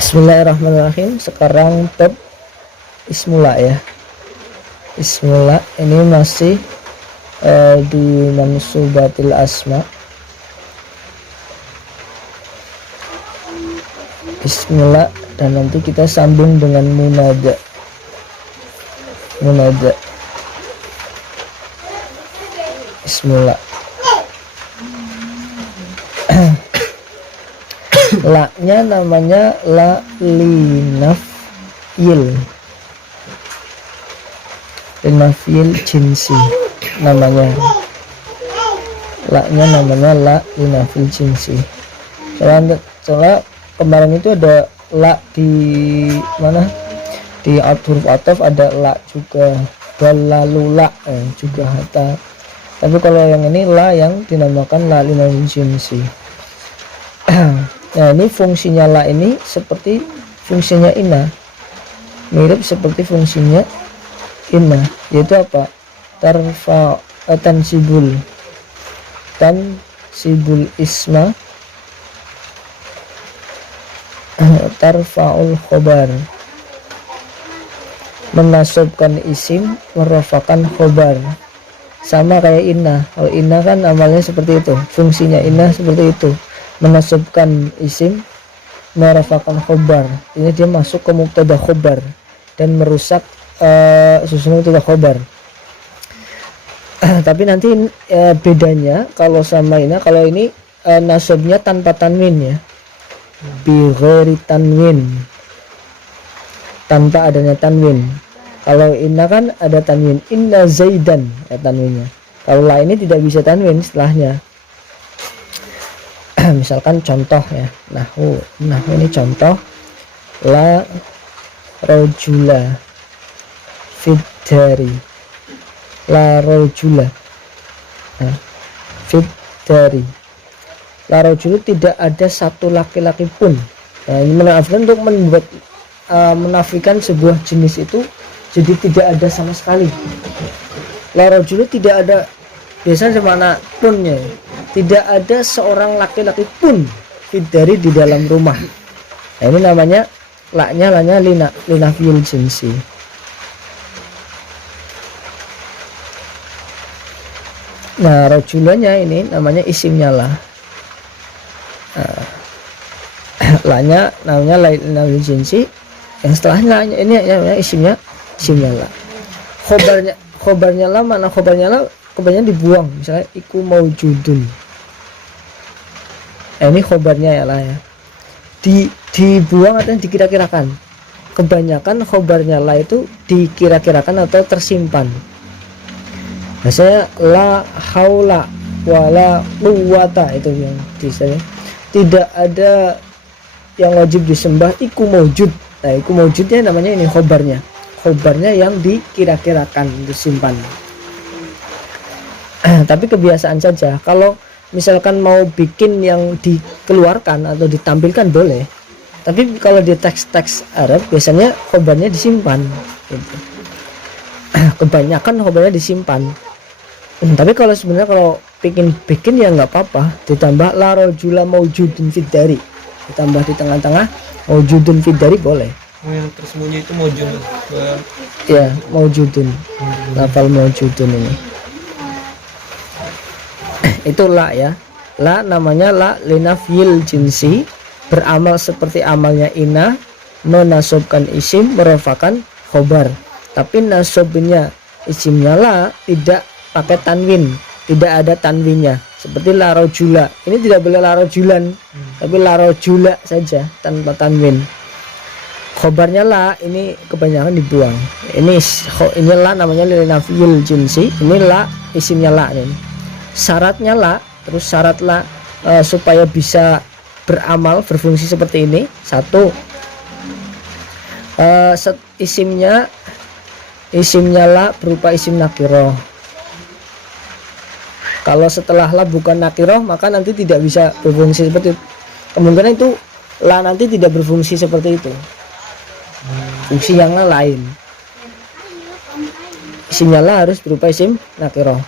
Bismillahirrahmanirrahim. Sekarang bab ismula ya. Ismula ini masih di mansubatil asma. Bismillah, dan nanti kita sambung dengan munada. Bismillah. La-nya namanya la linafil jinsi namanya. La-nya namanya la linafil jinsi. Soalnya kemarin itu ada la di mana, di huruf ataf ada la juga, lalu la juga hatta. Tapi kalau yang ini la yang dinamakan la linafil jinsi. Nah, ini fungsinya la ini seperti fungsinya inna, mirip seperti fungsinya inna, yaitu apa? Tansibul isma, tarfa'ul khobar, menasabkan isim, merafakan khobar. Sama kayak inna. Kalau inna kan amalnya seperti itu, fungsinya inna seperti itu, menasabkan isim, merafakan khobar. Ini dia masuk ke mubtada khobar dan merusak susunan mubtada khobar. Tapi nanti bedanya kalau sama ini, kalau ini nasabnya tanpa tanwin ya, bi ghairi tanwin, tanpa adanya tanwin. Kalau inna kan ada tanwin, inna zaidan ya tanwinnya. Kalau la ini tidak bisa tanwin setelahnya. Misalkan contoh ya, nahwu ini contoh, la rojula fiddari, la rojula fiddari, la rojula, tidak ada satu laki-laki pun. Nah, ini menafikan, untuk membuat menafikan sebuah jenis itu jadi tidak ada sama sekali. La rojula tidak ada, biasanya mana punnya, tidak ada seorang laki-laki pun fiddari, di dalam rumah. Nah, ini namanya lanya linafil jinsi. Nah, rojulanya ini namanya isimnya lah. Lanya namanya linafil jinsi, yang setelahnya ini namanya isimnya lah. Khobarnya lah, mana khobarnya lah, khobarnya dibuang, misalnya iku maujudun. Ini khobarnya ya lah ya, dibuang atau dikira-kirakan. Kebanyakan khobarnya lah itu dikira-kirakan atau tersimpan. Biasanya la haula wala quwwata, itu yang disebut tidak ada yang wajib disembah iku maujud. Nah, iku maujudnya namanya ini khobarnya yang dikira-kirakan, disimpan. Tapi kebiasaan saja, kalau misalkan mau bikin yang dikeluarkan atau ditampilkan boleh, tapi kalau di teks-teks Arab biasanya khobarnya disimpan gitu. Kebanyakan khobarnya disimpan. Tapi kalau sebenarnya kalau bikin ya nggak apa-apa, ditambah la rajula maujudun fiddari, ditambah di tengah-tengah maujudun fiddari boleh. Yang tersembunyi itu maujudun Ya, maujudun, lafal maujudun ini. Itu la ya, la namanya la linafil jinsi, beramal seperti amalnya inna, menasabkan isim, merafakan khobar. Tapi nasabnya isimnya la tidak pakai tanwin, tidak ada tanwinnya, seperti la rojula. Ini tidak boleh la rojulan, tapi la rojula saja tanpa tanwin. Khobarnya la ini kebanyakan dibuang. Ini la namanya linafil jinsi, ini la isimnya la ini. Syaratnya la, terus syarat la supaya bisa beramal, berfungsi seperti ini. Satu, isimnya la berupa isim nakiroh. Kalau setelah la bukan nakiroh, maka nanti tidak bisa berfungsi seperti itu. Kemungkinan itu la nanti tidak berfungsi seperti itu, fungsi yang lain. Isimnya la harus berupa isim nakiroh.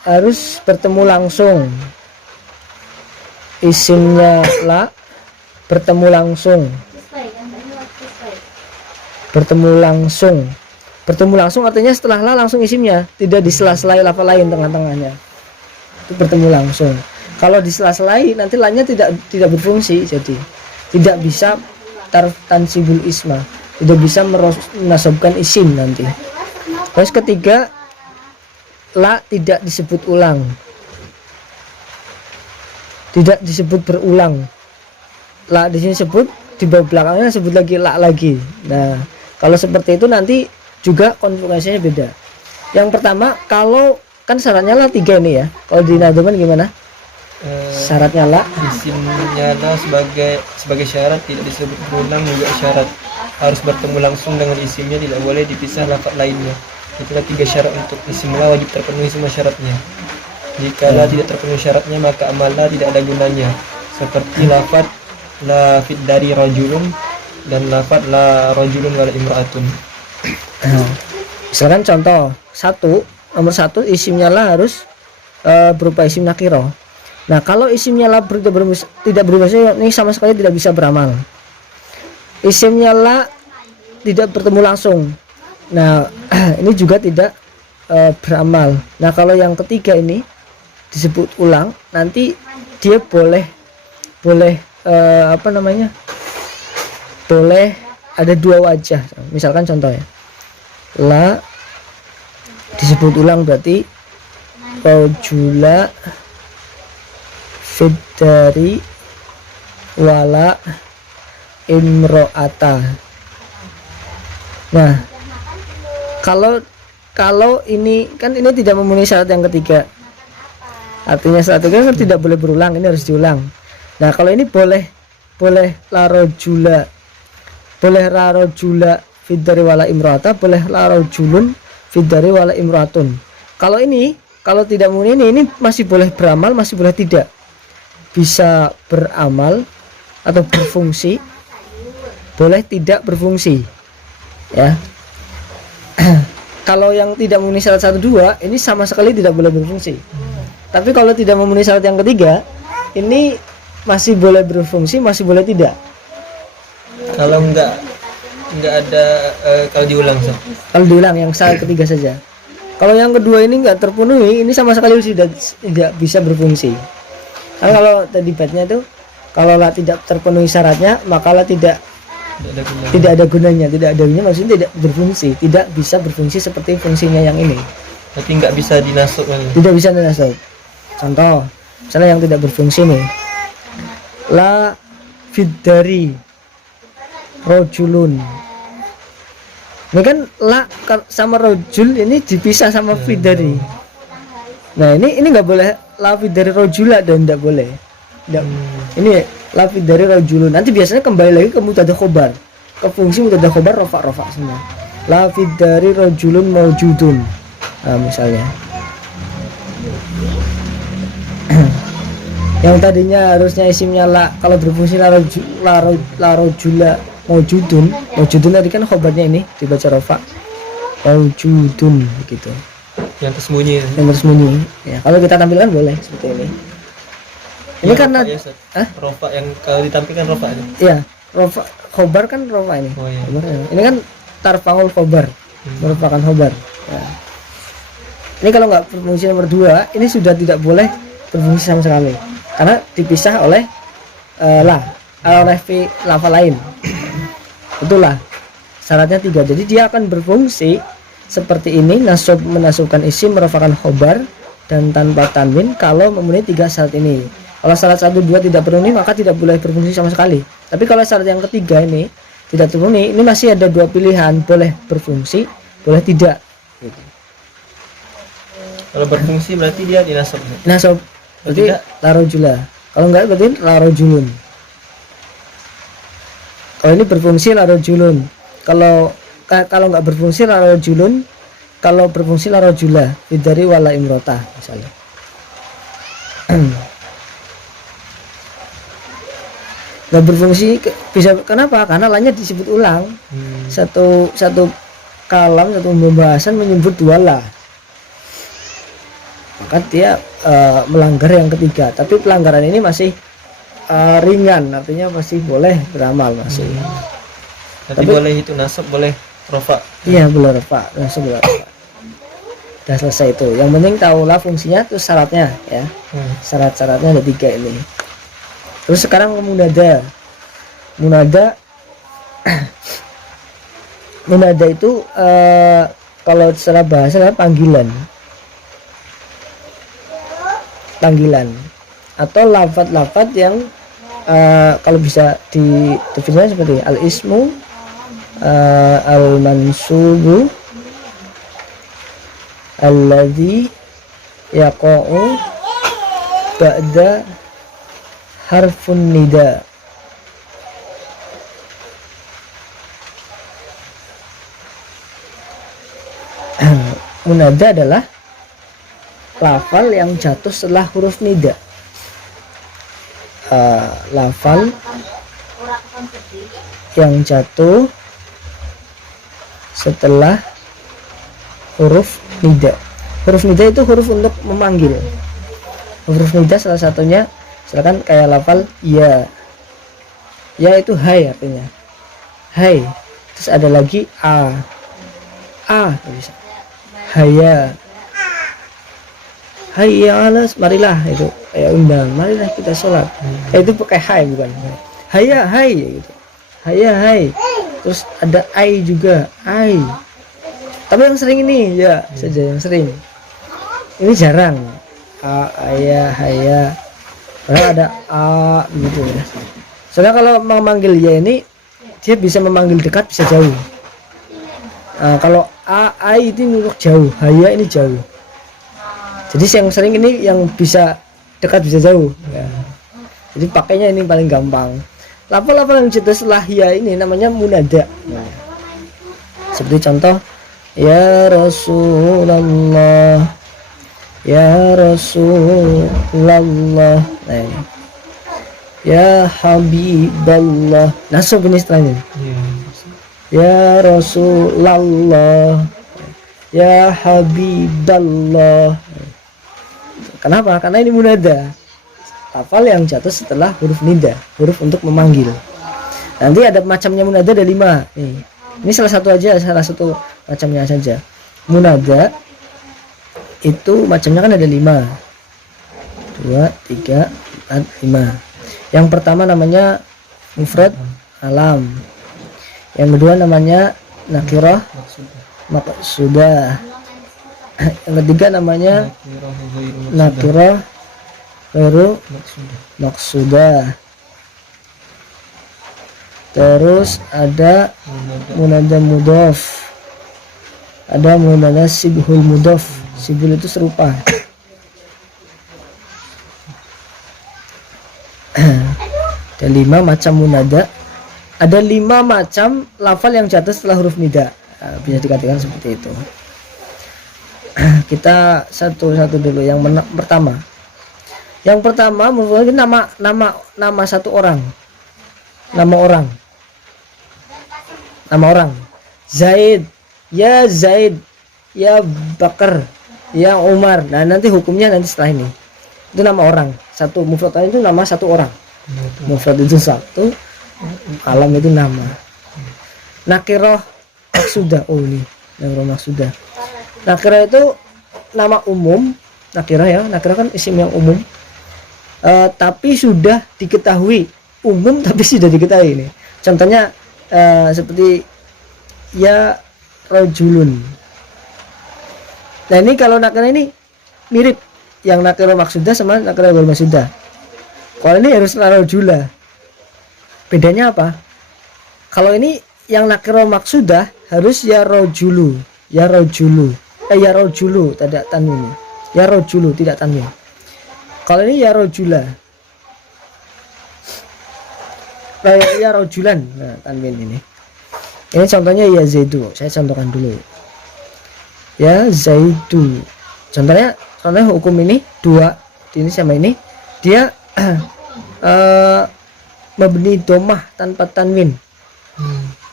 Harus bertemu langsung isimnya la bertemu langsung, bertemu langsung artinya setelah la langsung isimnya, tidak disela-selai lafal lain tengah-tengahnya, itu bertemu langsung. Kalau disela-selai nanti lanya tidak berfungsi, jadi tidak bisa tansibul isma, tidak bisa menasabkan isim nanti. Terus ketiga, la tidak disebut ulang, tidak disebut berulang. La di sini sebut, di bawah belakangnya sebut lagi la lagi. Nah, kalau seperti itu nanti juga konjugasinya beda. Yang pertama, kalau kan syaratnya la 3 ini ya. Kalau di nadoman gimana? Syaratnya la, Isimnya la sebagai syarat, tidak disebut berulang juga syarat. Harus bertemu langsung dengan isimnya, tidak boleh dipisah lafaz lainnya. Itulah 3 syarat untuk isim la, wajib terpenuhi semua syaratnya. Jika la tidak terpenuhi syaratnya, maka amal la tidak ada gunanya. Seperti lafaz la fid dari rajulun dan lafaz la rajulun wala imra'atun. misalkan contoh nomor satu isimnya la harus berupa isim nakiro. Nah, kalau isimnya la tidak berubah, ini sama sekali tidak bisa beramal. Isimnya la tidak bertemu langsung, nah ini juga tidak beramal. Nah, kalau yang ketiga ini disebut ulang, nanti dia boleh boleh ada 2 wajah. Misalkan contoh ya, la disebut ulang berarti rojula fiddari wala imro'ata. Nah, kalau ini kan ini tidak memenuhi syarat yang ketiga, artinya syarat ketiga kan tidak boleh berulang, ini harus diulang. Nah, kalau ini boleh la rojula fiddari wala imro'ata, boleh la rojulun fiddari wala imro'atun. Kalau tidak memenuhi ini masih boleh beramal, masih boleh tidak, bisa beramal atau berfungsi, boleh tidak berfungsi ya. Kalau yang tidak memenuhi syarat 1, 2 ini sama sekali tidak boleh berfungsi. Tapi kalau tidak memenuhi syarat yang ketiga, ini masih boleh berfungsi, masih boleh tidak. Kalau enggak ada kalau diulang so. Kalau diulang yang syarat ketiga saja. Kalau yang kedua ini enggak terpenuhi, ini sama sekali tidak bisa berfungsi. Kan kalau tadi batnya itu, kalau la tidak terpenuhi syaratnya, maka la tidak ada gunanya. Tidak ada gunanya maksudnya tidak berfungsi, tidak bisa berfungsi seperti fungsinya yang ini. Berarti nggak bisa dinasab kan? Tidak bisa dinasab. Contoh, misalnya yang tidak berfungsi nih, la fiddari rojulun. Ini kan la sama rojul ini dipisah sama fiddari. Nah, ini nggak boleh la fiddari rojula, dan tidak boleh. Ini la fiddari rojulun. Nanti biasanya kembali lagi ke mubtada khobar, ke fungsi mubtada khobar rofa semua. La fiddari rojulun maujudun. Nah, misalnya yang tadinya harusnya isimnya la, kalau berfungsi la rojula maujudun tadi kan khobarnya ini dibaca rofa maujudun begitu, yang tersembunyi ya. Kalau kita tampilkan boleh seperti ini. Ini ya, karena rofa yang kalau ditampilkan rofa aja. Iya, rofa khobar kan rofa ini. Oh, iya. Khobar, ini kan tarfangul khobar, merupakan khobar. Ya. Ini kalau nggak berfungsi nomor 2, ini sudah tidak boleh berfungsi sama sekali, karena dipisah oleh lafal lain. Itulah syaratnya 3. Jadi dia akan berfungsi seperti ini, menasabkan isim, merupakan khobar dan tanpa tanwin kalau memenuhi 3 syarat ini. Kalau syarat 1, 2 tidak terpenuhi, maka tidak boleh berfungsi sama sekali. Tapi kalau syarat yang ketiga ini tidak terpenuhi, ini masih ada 2 pilihan, boleh berfungsi, boleh tidak. Kalau berfungsi berarti dia dinasab. Nasab berarti larojula. Kalau enggak berarti larojulun. Kalau ini berfungsi larojulun. Kalau enggak berfungsi larojulun, kalau berfungsi larojula dari wala imrota misalnya. Nggak berfungsi bisa, kenapa? Karena lainnya disebut ulang. Satu kalam, satu pembahasan menyebut 2 la, maka dia melanggar yang ketiga. Tapi pelanggaran ini masih ringan, artinya masih boleh beramal masih. Nanti boleh itu nasab, boleh rofa. Iya boleh Pak, langsung boleh Pak. Udah selesai itu. Yang penting tahulah fungsinya, terus syaratnya ya. Syarat-syaratnya ada 3 ini. Terus sekarang ke munada. Munada itu kalau secara bahasa adalah panggilan atau lafaz-lafaz yang kalau bisa didefinisikan seperti al-ismu al-mansubu alladzi yaqa'u ba'da harfun nida. Munada adalah lafal yang jatuh setelah huruf nida. Lafal yang jatuh setelah huruf nida. Huruf nida itu huruf untuk memanggil. Huruf nida salah satunya misalkan kayak lafal ya. Ya itu hai artinya. Hai. Terus ada lagi a. Bisa. Hayya. Hayya alas, marilah itu kayak undang, marilah kita sholat. Itu pakai hai bukan. Hayya hai gitu. Hayya hai. Terus ada ai juga, ai. Tapi yang sering ini ya saja yang sering. Ini jarang. Ayah, hayya. Padahal ada a gitu ya. Soalnya kalau memanggil ya ini dia bisa memanggil dekat bisa jauh. Kalau ai itu untuk jauh, hayya ini jauh. Jadi yang sering ini yang bisa dekat bisa jauh. Ya. Jadi pakainya ini paling gampang. Lafal-lafal yang jatuh setelah ya ini namanya munada. Seperti contoh, ya Rasulullah, ya Rasulullah. Nah, ini. Ya Habiballah. Nasab ini setelahnya. Ya Rasulullah, ya Habiballah. Kenapa? Karena ini munada. Lafal yang jatuh setelah huruf nida, huruf untuk memanggil. Nanti ada macamnya munada ada 5. Ini salah satu macamnya saja. Munada itu macamnya kan ada 5. 2, 3, 4, 5. Yang pertama namanya mufrad alam. Yang kedua namanya nakirah maqsudah. Yang ketiga namanya nakirah ghairu maqsudah. Terus ada munada mudhaf. Ada munada sibhul mudhaf. Sibhul itu serupa. Ada 5 macam munada. Ada 5 macam lafal yang jatuh setelah huruf nida. Bisa dikatakan seperti itu. Kita satu-satu dulu. Yang pertama. Yang pertama mungkin nama satu orang. Nama orang. Zaid. Ya Zaid. Ya Bakar. Ya Umar. Nah, nanti hukumnya nanti setelah ini. Itu nama orang. Satu mufrad itu nama satu orang. Mufrad itu satu. Alam itu nama. Nakirah maksudah. Oh ini nakirah maksudah. Nakirah itu nama umum. Nakirah kan isim yang umum. Tapi sudah diketahui umum, tapi sudah diketahui ini. Contohnya seperti ya rojulun. Nah ini kalau nakirah ini mirip yang nakirah maksudah sama nakirah ghairu maksudah. Kalau ini harus rojula. Bedanya apa? Kalau ini yang nakirah maksudah harus ya rojulu. Ya rojulu tidak tanwin. Ya rojulu tidak tanwin. Kalau ini ya rojula. Ya rojulan. Nah, tanwin ini. Ini contohnya ya zaidu. Saya contohkan dulu. Ya zaidu. Contohnya hukum ini 2 ini sama ini dia mabni domah tanpa tanwin.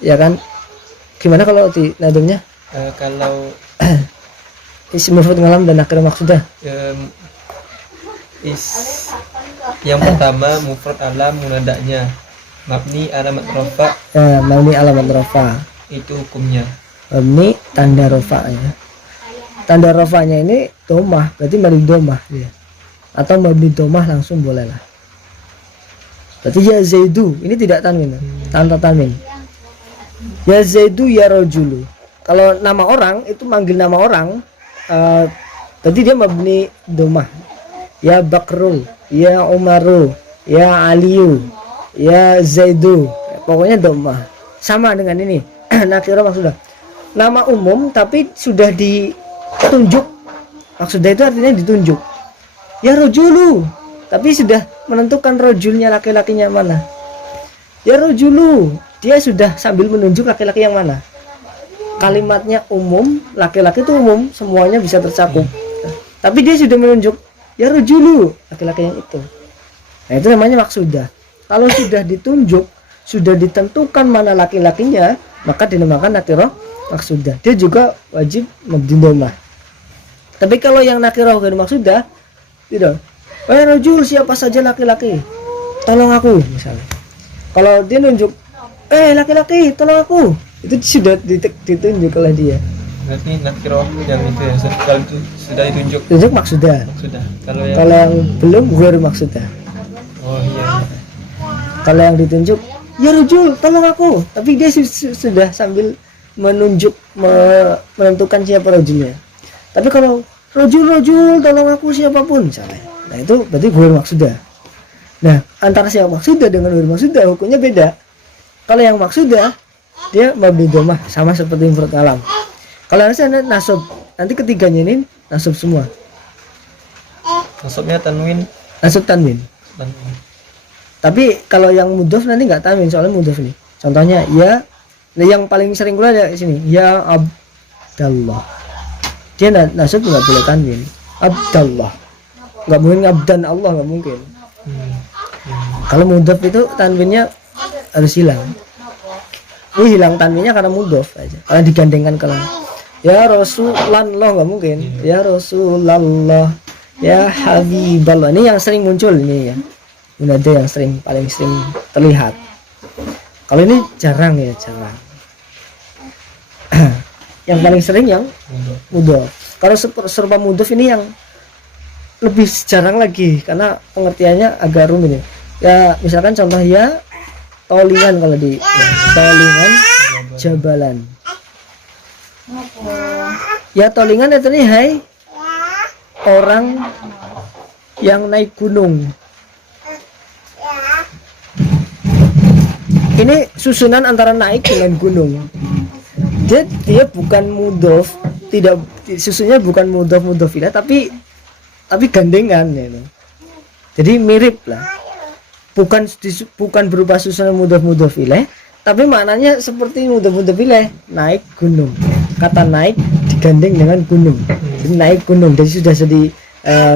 Ya kan? Gimana kalau di nadamnya? Kalau isim mufrad ngalam dan nakirah maksudah. Yang pertama mufrad alam munadaknya, mabni alamat rafa mabni alamat rafa. itu hukumnya. Mabni tanda rafa ya. Tanda rafanya ini domah, berarti mabni domah ya. Atau mabni domah langsung boleh lah. Berarti ya Zaidu ini tidak tanwin, tanpa tanwin. Ya Zaidu ya rojulu. Kalau nama orang itu manggil nama orang, berarti dia mabni domah. Ya Bakru, ya Umaru, ya Aliyu, ya Zaidu, pokoknya domah. Sama dengan ini nakirah maksudnya nama umum tapi sudah ditunjuk, maksudnya itu artinya ditunjuk. Ya rojulu, tapi sudah menentukan rojulnya laki-lakinya mana. Ya rojulu, dia sudah sambil menunjuk laki-laki yang mana. Kalimatnya umum, laki-laki itu umum, semuanya bisa tercakup. Tapi dia sudah menunjuk ya rojulu, laki-laki yang itu. Nah itu namanya maksudah. Kalau sudah ditunjuk, sudah ditentukan mana laki-lakinya, maka dinamakan nakirah maksudah. Dia juga wajib mabni domah. Tapi kalau yang nakirah ghair maksudah, tidak. Ya rojul, siapa saja laki-laki, tolong aku misalnya. Kalau dia nunjuk, laki-laki, tolong aku, itu sudah ditunjuk oleh dia. Berarti nakirah yang itu ya, kalau itu sudah ditunjuk Tunjuk maksudah. sudah. Kalau yang belum ghair maksudah. Oh iya. Kalau yang ditunjuk, ya rojul, tolong aku, tapi dia sudah sambil menunjuk, menentukan siapa rojulnya. Tapi kalau rojul, tolong aku siapapun misalnya, nah itu berarti ghair maksudah. Nah antara siapa maksudah dengan ghair maksudah hukumnya beda. Kalau yang maksudah dia mabni domah sama seperti mufrad alam. Kalau harusnya nasab, nanti ketiganya ini nasab semua. Nasabnya tanwin. Nasab tanwin. Tapi kalau yang mudhof nanti nggak tanwin, soalnya mudhof nih. Contohnya ya, yang paling sering keluar ya sini, ya Abdallah. Dia nasab nggak boleh tanwin. Abdallah. Nggak mungkin abdan Allah, nggak mungkin. Kalau mudhof itu tanwinnya harus hilang. Ini hilang tanwinnya karena mudhof aja. Karena digandengkan ke ya Rasulullah nggak mungkin. Ya Rasulullah, ya Habiballah. Ini yang sering muncul ini ya. Ini ada yang paling sering terlihat. Kalau ini jarang ya, jarang. Yang paling sering yang mudhof. Kalau serba mudhof ini yang lebih jarang lagi karena pengertiannya agak rumit ya. Ya misalkan contoh ya tolingan, kalau di tolingan jabalan. Ya tolingan itu nih, hai orang yang naik gunung. Ini susunan antara naik dengan gunung. Dia bukan mudhof, tidak, susunnya bukan mudhof ilah, tapi gandengan ya. Jadi mirip lah. Bukan berupa susunan mudhof ilah, tapi maknanya seperti mudhof ilah, naik gunung. Kata naik digandeng dengan gunung. Jadi naik gunung. Jadi sudah jadi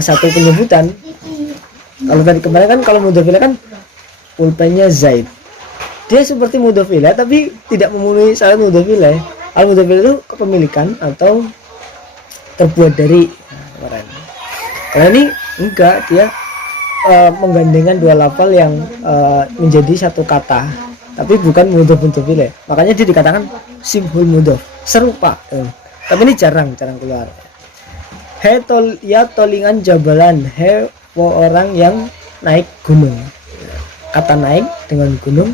satu penyebutan. Kalau tadi kemarin kan kalau mudhof ilah kan pulpennya Zaid. Dia seperti mudhof ilah tapi tidak memenuhi syarat mudhof ilah. Al mudhof ilah itu kepemilikan atau terbuat dari kemarin. Karena ini enggak, dia menggandengkan dua lafal yang menjadi satu kata, tapi bukan mudhof ilah. Makanya dia dikatakan sibhul mudhof, serupa. Tapi ini jarang keluar. He ya tolingan jabalan, he orang yang naik gunung. Kata naik dengan gunung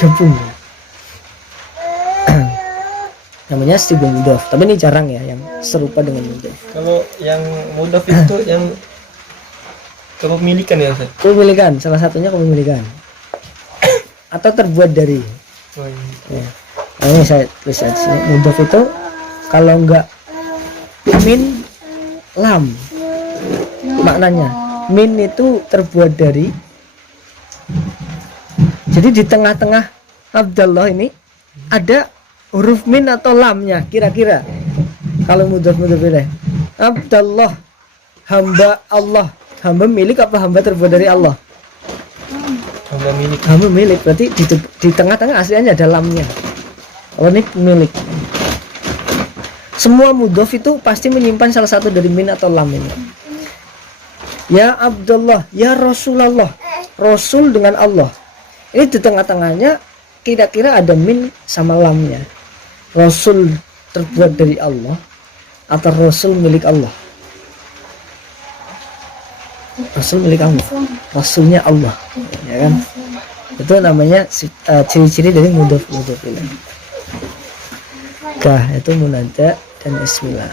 digabung. Namanya sibhul mudhof. Tapi ini jarang ya yang serupa dengan mudhof. Kalau yang mudhof itu yang kepemilikan ya Ustaz? Kepemilikan, salah satunya kepemilikan. Atau terbuat dari. Oh, iya. Ya. Nah, ini saya tulis di sini. Mudhof itu kalau enggak min lam. Maknanya min itu terbuat dari. Jadi di tengah-tengah Abdallah ini ada huruf min atau lamnya kira-kira. Kalau mudhof ilah. Abdallah, hamba Allah. Hamba milik apa hamba terbuat dari Allah? Hamba milik. Hamba milik, berarti di tengah-tengah aslinya ada lamnya. Oh ini milik. Semua mudhof itu pasti menyimpan salah satu dari min atau lam ini. Ya Abdullah, ya Rasulullah. Rasul dengan Allah. Ini di tengah-tengahnya kira-kira ada min sama lamnya. Rasul terbuat dari Allah atau Rasul milik Allah? Rasul milik Allah, Rasulnya Allah, ya kan? Itu namanya ciri-ciri dari mudhof ilaih. Kah itu munada dan ismillah.